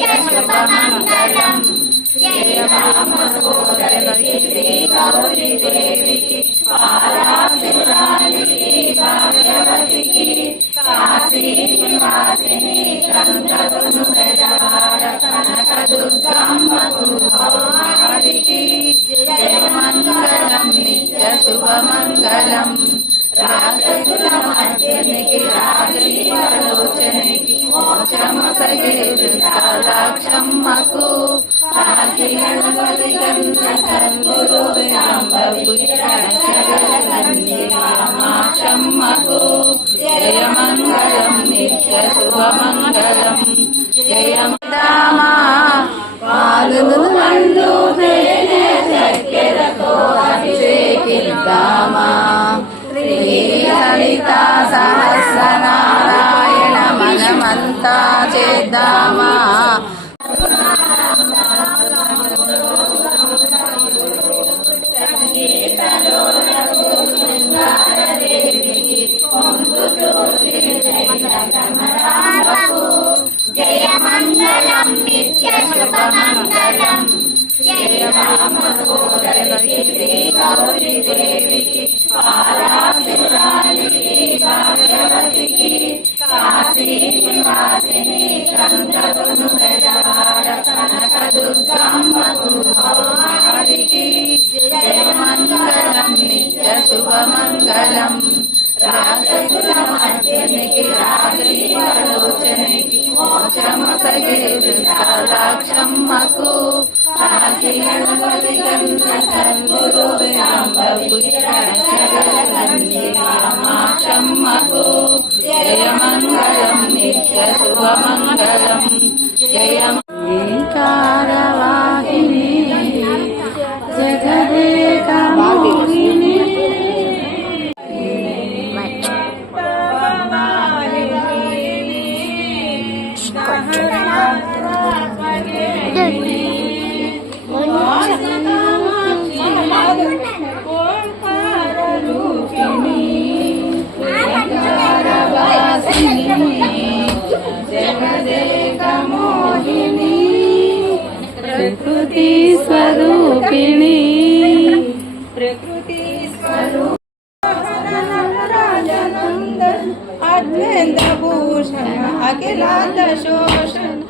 నిత్యశుభమంగళం శ్రీరామసోదరికి శ్రీ గౌరీదేవికి పాల రాక్షమ్మకు కాశీ జయ మంగళం నిత్య శుభమంగళం జయ పాలు మండు తేనె చక్కెరతో అభిషేకిద్దామా శ్రీ లలిత సహస్రనారాయణ మనమంతా చేద్దామా శుభమంగళం జయ శ్రీ గౌరీ దేవికి భాగ్యవతికి కాశీ నివాసిని కందకును కనక దుర్గమ్మకు మాకు కాశీ గణపతి గంధ సద్గురు విరాంబ కామాక్షమ్మకు प्रकृती स्वरूपिणी. प्रकृती स्वरूप राजानंदन अद्वैतभूषण अखिलात शोषण